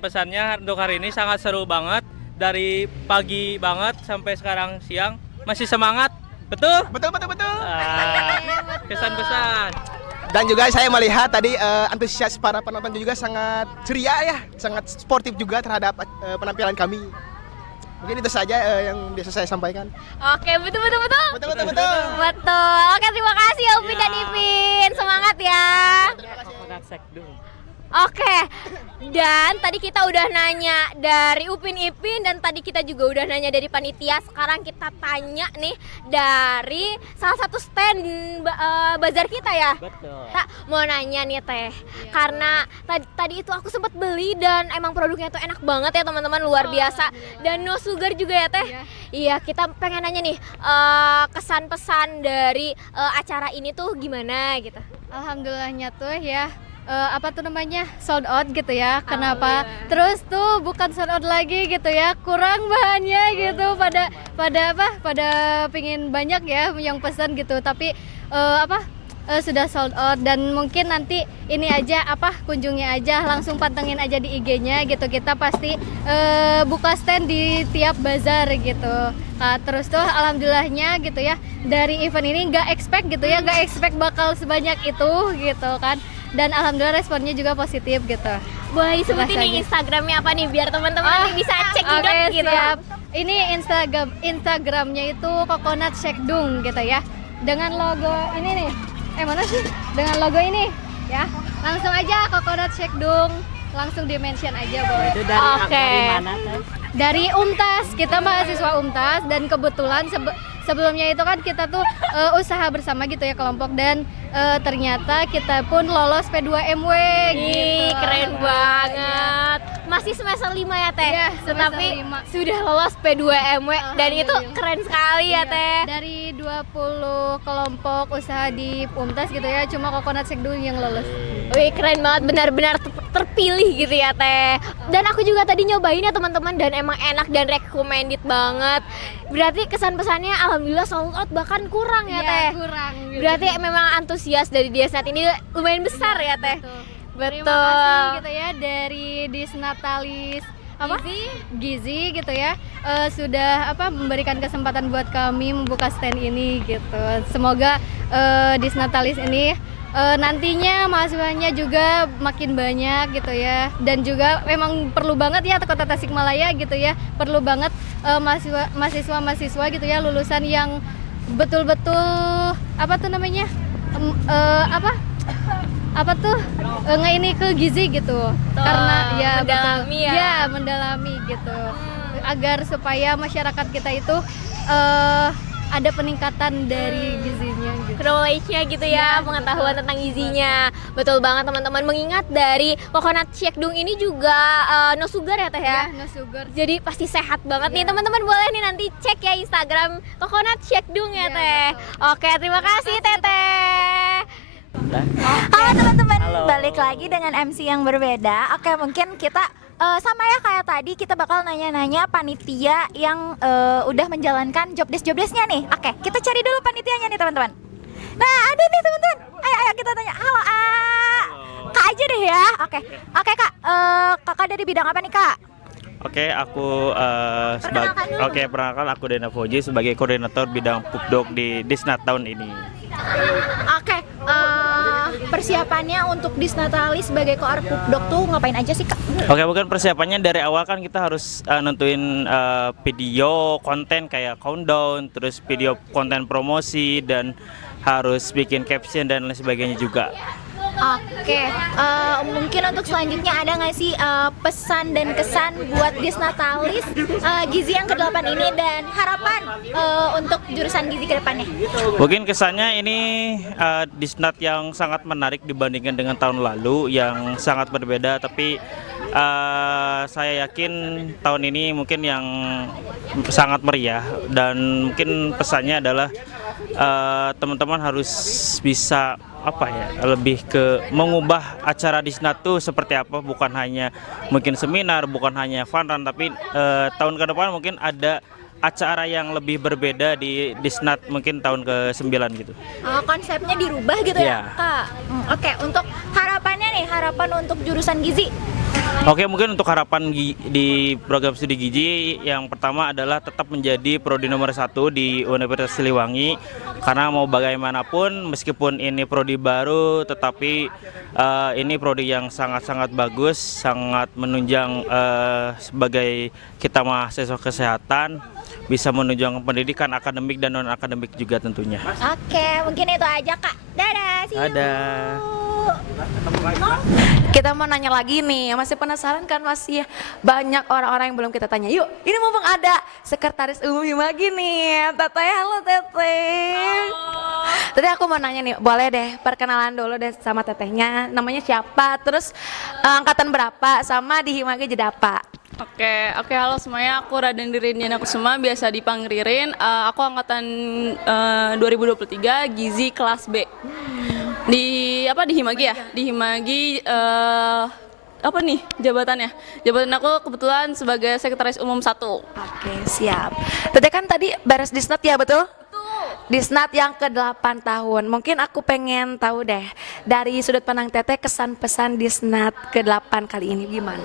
pesannya untuk hari ini sangat seru banget. Dari pagi banget sampai sekarang siang masih semangat. Betul? Betul. Kesan pesan. Dan juga saya melihat tadi antusias para penonton juga sangat ceria ya, sangat sportif juga terhadap penampilan kami. Mungkin itu saja yang biasa saya sampaikan. Oke, betul. Oke, terima kasih Upin dan Ipin. Semangat ya. Oke, dan tadi kita udah nanya dari Upin Ipin dan tadi kita juga udah nanya dari panitia. Sekarang kita tanya nih dari salah satu stand bazar kita ya. Betul. Tak mau nanya nih Teh, karena tadi itu aku sempat beli dan emang produknya tuh enak banget ya teman-teman, luar biasa. Dan no sugar juga ya Teh. Iya, kita pengen nanya nih kesan pesan dari acara ini tuh gimana gitu. Alhamdulillahnya tuh ya sold out gitu ya. Kenapa? Terus tuh bukan sold out lagi gitu ya, kurang bahannya gitu, pada pingin banyak ya yang pesan gitu, tapi sudah sold out. Dan mungkin nanti ini aja kunjungi aja, langsung pantengin aja di IG-nya gitu, kita pasti buka stand di tiap bazar gitu. Nah, terus tuh alhamdulillahnya gitu ya, dari event ini nggak expect bakal sebanyak itu gitu kan. Dan alhamdulillah responnya juga positif gitu. Boleh disebutin nih Instagramnya apa nih biar teman-teman bisa cek juga gitu. Siap. Ini Instagramnya itu Coconut Shakdung gitu ya. Dengan logo ini nih. Mana sih? Dengan logo ini ya. Langsung aja Coconut Shakdung, langsung di-mention aja boleh. Itu dari mana? Dari UMTAS, kita mahasiswa UMTAS, dan kebetulan sebelumnya itu kan kita tuh usaha bersama gitu ya, kelompok, dan ternyata kita pun lolos P2MW gitu. Keren banget. Masih semester 5 ya Teh? Iya, tetapi sudah lolos P2MW dan itu keren sekali ya Teh. Dari 20 kelompok usaha di UMTAS gitu ya, cuma Coconut Shakdung yang lolos. Wih, keren banget, benar-benar terpilih gitu ya Teh. Dan aku juga tadi nyobain ya teman-teman, dan emang enak dan recommended banget. Berarti kesan pesannya alhamdulillah sold out, bahkan kurang ya Teh. Kurang gitu. Berarti memang antusias dari Disnat ini lumayan besar ya Teh. Terima kasih gitu ya dari Disnatalis Gizi gitu ya, sudah memberikan kesempatan buat kami membuka stand ini gitu. Semoga Disnatalis ini nantinya mahasiswanya juga makin banyak gitu ya, dan juga memang perlu banget ya Kota Tasikmalaya gitu ya, perlu banget mahasiswa gitu ya, lulusan yang betul-betul ini ke gizi gitu. Karena ya mendalami betul, ya. Mendalami gitu, agar supaya masyarakat kita itu ada peningkatan dari gizinya gitu. Knowledge-nya gitu ya, pengetahuan tentang gizinya. Betul banget teman-teman, mengingat dari Coconut Shakdung ini juga no sugar ya Teh ya? No sugar. Jadi pasti sehat banget nih teman-teman, boleh nih nanti cek ya Instagram Coconut Shakdung ya Teh. Oke, terima kasih Teteh. Halo teman-teman, balik lagi dengan MC yang berbeda. Oke, mungkin kita sama ya kayak tadi, kita bakal nanya-nanya panitia yang udah menjalankan jobdesk-jobdesknya nih. Oke, kita cari dulu panitianya nih teman-teman. Nah, ada nih teman-teman. Ayo kita tanya. Halo, Kak aja deh ya. Oke Kak, kakak dari bidang apa nih Kak? Oke, aku perkenalkan aku Dena Fauji sebagai koordinator bidang Pupdog di Disnat tahun ini. Oke, persiapannya untuk Disnatalis sebagai koar Pupdok tuh ngapain aja sih Kak? Oke, mungkin persiapannya dari awal kan kita harus nentuin video konten kayak countdown, terus video konten promosi dan harus bikin caption dan lain sebagainya juga. Oke, mungkin untuk selanjutnya ada nggak sih pesan dan kesan buat Disnatalis Gizi yang ke-8 ini dan harapan untuk jurusan Gizi ke depannya? Mungkin kesannya ini Disnat yang sangat menarik dibandingkan dengan tahun lalu yang sangat berbeda, tapi saya yakin tahun ini mungkin yang sangat meriah, dan mungkin pesannya adalah teman-teman harus bisa lebih ke mengubah acara Disnat tuh seperti apa, bukan hanya mungkin seminar, bukan hanya fun run, tapi tahun ke depan mungkin ada acara yang lebih berbeda di Disnat mungkin tahun ke-9 gitu. Konsepnya dirubah gitu ya Kak? Oke, untuk harapannya nih, harapan untuk jurusan Gizi? Oke, mungkin untuk harapan di program studi gizi yang pertama adalah tetap menjadi prodi nomor 1 di Universitas Siliwangi, karena mau bagaimanapun meskipun ini prodi baru tetapi ini prodi yang sangat-sangat bagus, sangat menunjang sebagai kita mahasiswa kesehatan, bisa menunjang pendidikan akademik dan non akademik juga tentunya. Oke, mungkin itu aja Kak. Dadah, see you. Dadah. Kita mau nanya lagi nih, masih penasaran kan, masih banyak orang-orang yang belum kita tanya. Yuk, ini mumpung ada Sekretaris Umum Himagi nih, Teteh. Halo Teteh. Tadi aku mau nanya nih, boleh deh perkenalan dulu deh sama Tetehnya, namanya siapa, terus angkatan berapa, sama di Himagi jadi apa? Oke, halo semuanya, aku Raden Diana Kusuma, biasa dipanggil Ririn. Aku angkatan 2023, Gizi kelas B. Di Himagi ya? Di Himagi apa nih jabatannya? Jabatan aku kebetulan sebagai Sekretaris Umum 1. Oke, siap. Teteh kan tadi beres Disnat ya, betul? Disnat yang ke-8 tahun. Mungkin aku pengen tahu deh, dari sudut pandang Teteh, kesan pesan Disnat ke-8 kali ini gimana?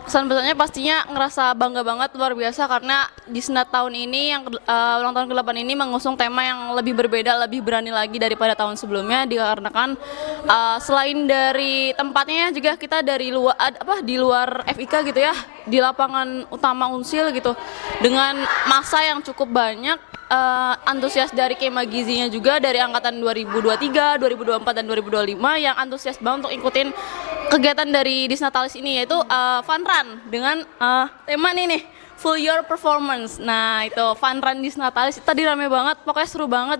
Kesan pesannya pastinya ngerasa bangga banget, luar biasa, karena Disnat tahun ini yang ulang tahun ke-8 ini mengusung tema yang lebih berbeda, lebih berani lagi daripada tahun sebelumnya, dikarenakan selain dari tempatnya juga kita dari luar di luar FIK gitu ya, di lapangan utama Unsil gitu, dengan masa yang cukup banyak, antusias dari Kema Gizinya juga dari angkatan 2023, 2024 dan 2025 yang antusias banget untuk ikutin kegiatan dari Disnatalis ini, yaitu fun run dengan tema nih full your performance. Nah, itu fun run Disnatalis tadi rame banget, pokoknya seru banget.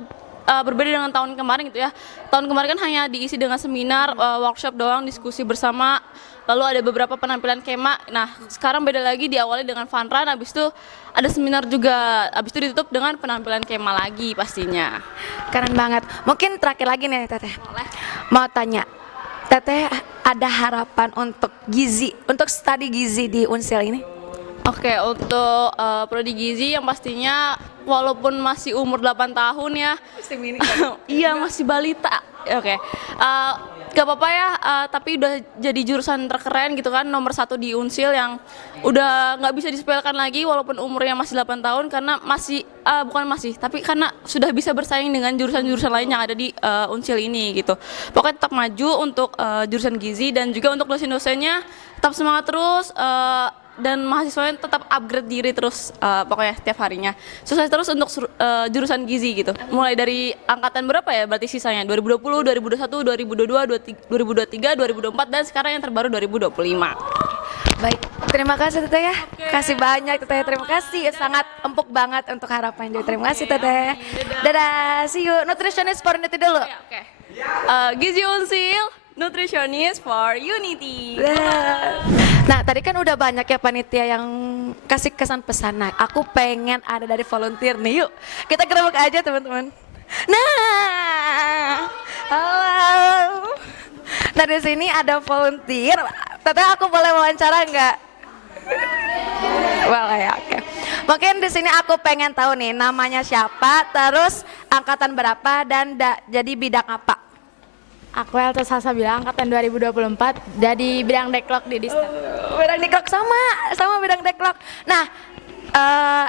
Berbeda dengan tahun kemarin gitu ya. Tahun kemarin kan hanya diisi dengan seminar, workshop doang, diskusi bersama, lalu ada beberapa penampilan kema. Nah, sekarang beda lagi, diawali dengan fun run, habis itu ada seminar juga, habis itu ditutup dengan penampilan kema lagi pastinya. Keren banget. Mungkin terakhir lagi nih Teteh, mau tanya, Teteh ada harapan untuk gizi, untuk studi gizi di Unsil ini? Oke, untuk prodi gizi yang pastinya walaupun masih umur 8 tahun ya, iya masih balita. Oke, gak apa-apa ya, tapi udah jadi jurusan terkeren gitu kan, nomor 1 di Unsil yang udah nggak bisa disepelekan lagi walaupun umurnya masih 8 tahun, karena tapi karena sudah bisa bersaing dengan jurusan-jurusan lain yang ada di Unsil ini gitu. Pokoknya tetap maju untuk jurusan gizi, dan juga untuk dosen-dosennya tetap semangat terus, dan mahasiswanya tetap upgrade diri terus, pokoknya setiap harinya sukses terus untuk jurusan gizi gitu. Mulai dari angkatan berapa ya berarti sisanya, 2020, 2021, 2022, 2023, 2024 dan sekarang yang terbaru 2025. Baik, terima kasih Teteh ya. Kasih banyak Teteh, terima kasih. Sangat empuk banget untuk harapan juga. Terima kasih Teteh. Dadah, see you. Nutritionist for Unity dulu. Oke. Gizi Unsil, Nutritionist for Unity. Nah, tadi kan udah banyak ya panitia yang kasih kesan pesan. Nah, aku pengen ada dari volunteer nih. Yuk, kita gerebek aja teman-teman. Nah, halo. Nah, di sini ada volunteer. Teteh, aku boleh wawancara nggak? Boleh ya, oke. Mungkin di sini aku pengen tahu nih namanya siapa, terus angkatan berapa, dan jadi bidang apa? Aku Elta Salsabila, angkatan 2024, jadi bidang deklok di Disnat. Bidang deklok sama bidang deklok. Nah,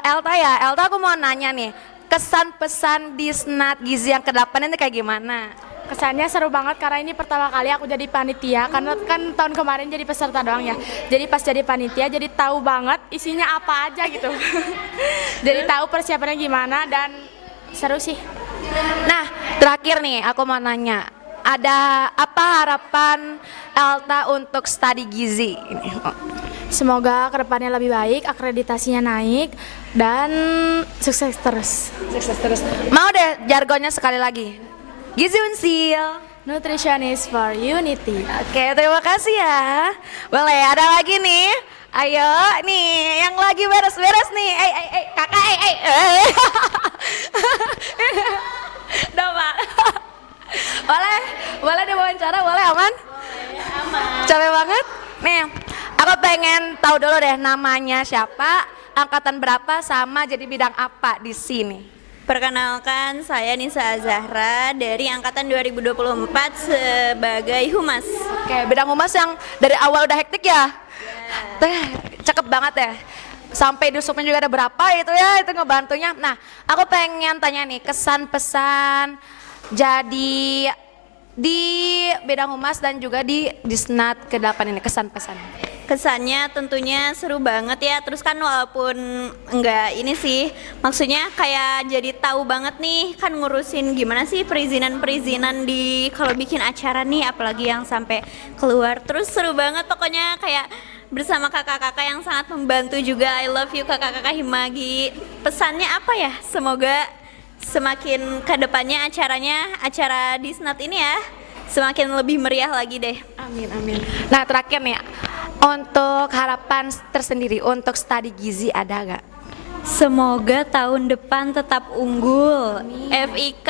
Elta aku mau nanya nih, kesan pesan Disnat Gizi yang ke-8 ini kayak gimana? Kesannya seru banget karena ini pertama kali aku jadi panitia, karena kan tahun kemarin jadi peserta doang ya. Jadi pas jadi panitia jadi tahu banget isinya apa aja gitu. Jadi tahu persiapannya gimana dan seru sih. Nah, terakhir nih aku mau nanya, ada apa harapan Elta untuk studi gizi ini? Semoga kedepannya lebih baik, akreditasinya naik dan sukses terus. Sukses terus. Mau deh jargonnya sekali lagi. Gizi Unsil. Nutrition is for unity. Oke, terima kasih ya. Boleh, ada lagi nih. Ayo, nih yang lagi beres-beres nih. Kakak, Pak. Boleh diwawancara, boleh aman? Aman. Capek banget? Nih, aku pengen tahu dulu deh namanya siapa, angkatan berapa, sama jadi bidang apa di sini. Perkenalkan, saya Nisa Zahra dari angkatan 2024 sebagai humas. Oke, bidang humas yang dari awal udah hektik ya? Cakep banget ya. Sampai di supnya juga ada berapa itu ya, itu ngebantunya. Nah, aku pengen tanya nih, kesan pesan jadi di bidang humas dan juga di Disnat ke-8 ini, kesan pesan. Kesannya tentunya seru banget ya, terus kan walaupun enggak ini sih, maksudnya kayak jadi tahu banget nih kan ngurusin gimana sih perizinan di kalau bikin acara nih, apalagi yang sampai keluar. Terus seru banget pokoknya, kayak bersama kakak-kakak yang sangat membantu juga. I love you kakak-kakak Himagi. Pesannya apa ya, semoga semakin kedepannya acara Disnat ini ya semakin lebih meriah lagi deh. Amin, amin. Nah, terakhir nih, untuk harapan tersendiri untuk studi gizi ada gak? Semoga tahun depan tetap unggul. FIK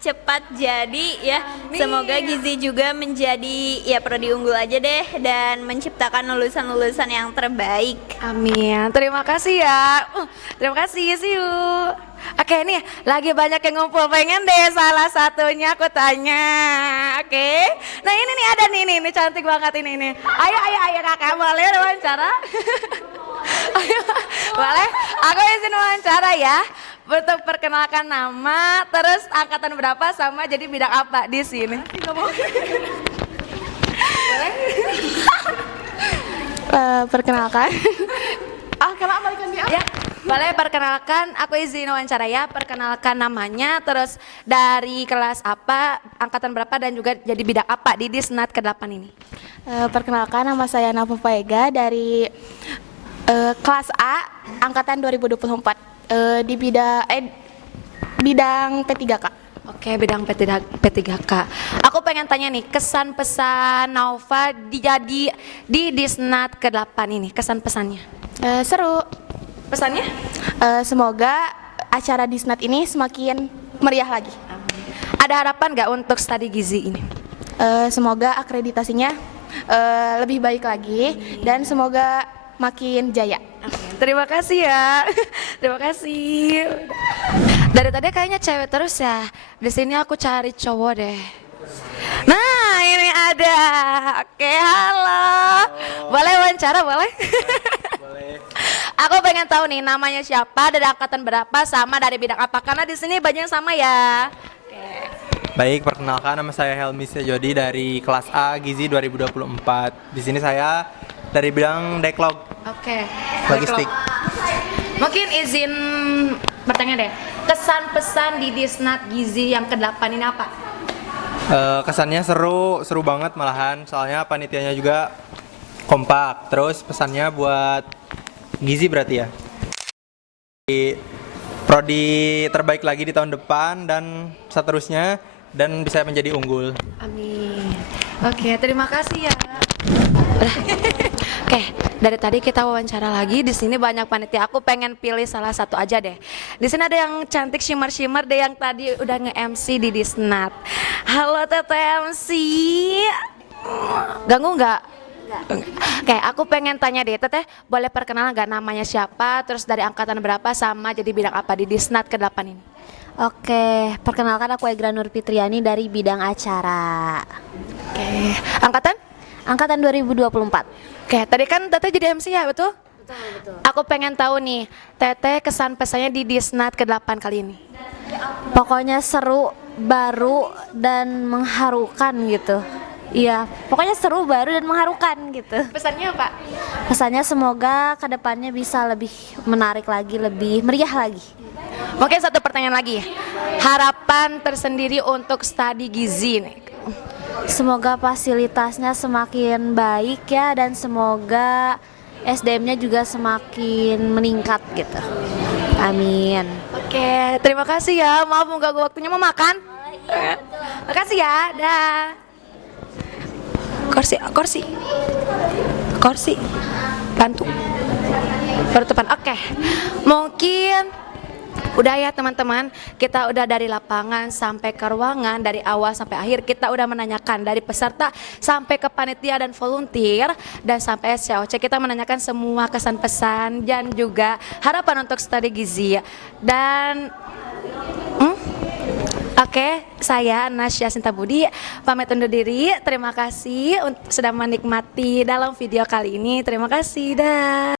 cepat jadi ya. Semoga gizi juga menjadi ya prodi unggul aja deh dan menciptakan lulusan-lulusan yang terbaik. Amin. Terima kasih ya. Terima kasih, see you. Oke, nih lagi banyak yang ngumpul, pengen deh salah satunya aku tanya. Oke. Nah, ini nih ada nih cantik banget ini. Ayo kakak, boleh wawancara? Ayo, boleh? Aku izin wawancara ya. Untuk perkenalkan nama, terus angkatan berapa sama jadi bidang apa di sini? Boleh? Perkenalkan. Kenapa balikan dia? Ya, boleh perkenalkan, aku izin wawancara ya. Perkenalkan namanya, terus dari kelas apa, angkatan berapa, dan juga jadi bidang apa di Disnat ke-8 ini. Perkenalkan, nama saya Nova Paega dari kelas A, angkatan 2024. Di bidang P3K. Oke, bidang P3K. Aku pengen tanya nih, kesan pesan Nova jadi di Disnat ke-8 ini, kesan pesannya? Seru. Pesannya? Semoga acara Disnat ini semakin meriah lagi. Ada harapan nggak untuk studi gizi ini? Semoga akreditasinya lebih baik lagi dan semoga makin jaya. Terima kasih ya. Terima kasih. Dari tadi kayaknya cewek terus ya. Di sini aku cari cowok deh. Nah, ini ada. Oke, halo. Boleh wawancara, boleh? Boleh. Aku pengen tahu nih namanya siapa, dari angkatan berapa, sama dari bidang apa, karena di sini banyak yang sama ya. Baik, perkenalkan nama saya Helmi Sejodi dari kelas A Gizi 2024. Di sini saya dari bidang Deklog. Oke. Logistik. Mungkin izin bertanya deh, kesan pesan di Disnat Gizi yang ke-8 ini apa? Kesannya seru banget malahan, soalnya panitianya juga kompak. Terus pesannya buat Gizi berarti ya. Prodi terbaik lagi di tahun depan dan seterusnya, dan bisa menjadi unggul. Amin. Oke, terima kasih ya. Oke, dari tadi kita wawancara lagi. Di sini banyak panitia. Aku pengen pilih salah satu aja deh. Di sini ada yang cantik shimmer deh, yang tadi udah nge-MC di Disnat. Halo Teteh MC. Ganggu nggak? Oke, aku pengen tanya deh, Teteh boleh perkenalan nggak namanya siapa, terus dari angkatan berapa, sama jadi bidang apa di Disnat ke-8 ini? Oke, perkenalkan aku Egra Nur Fitriani dari bidang acara. Oke, angkatan? Angkatan 2024. Oke, tadi kan Teteh jadi MC ya, betul? Betul. Aku pengen tahu nih, Teteh kesan pesannya di Disnat ke-8 kali ini. Pokoknya seru baru dan mengharukan gitu. Iya, pokoknya seru, baru dan mengharukan gitu. Pesannya apa? Pesannya semoga kedepannya bisa lebih menarik lagi, lebih meriah lagi. Mungkin satu pertanyaan lagi. Harapan tersendiri untuk studi gizi nih. Semoga fasilitasnya semakin baik ya, dan semoga SDM-nya juga semakin meningkat gitu. Amin. Oke, terima kasih ya. Maaf mengganggu waktunya, mau makan? Makasih ya. Dah. Kursi. Bantu. Penutupan. Oke. Mungkin udah ya teman-teman, kita udah dari lapangan sampai ke ruangan, dari awal sampai akhir kita udah menanyakan, dari peserta sampai ke panitia dan volunteer dan sampai SCOC, kita menanyakan semua kesan pesan dan juga harapan untuk studi gizi. Dan Oke, saya Nasya Sinta Budi pamit undur diri. Terima kasih sudah menikmati dalam video kali ini. Terima kasih. Dah.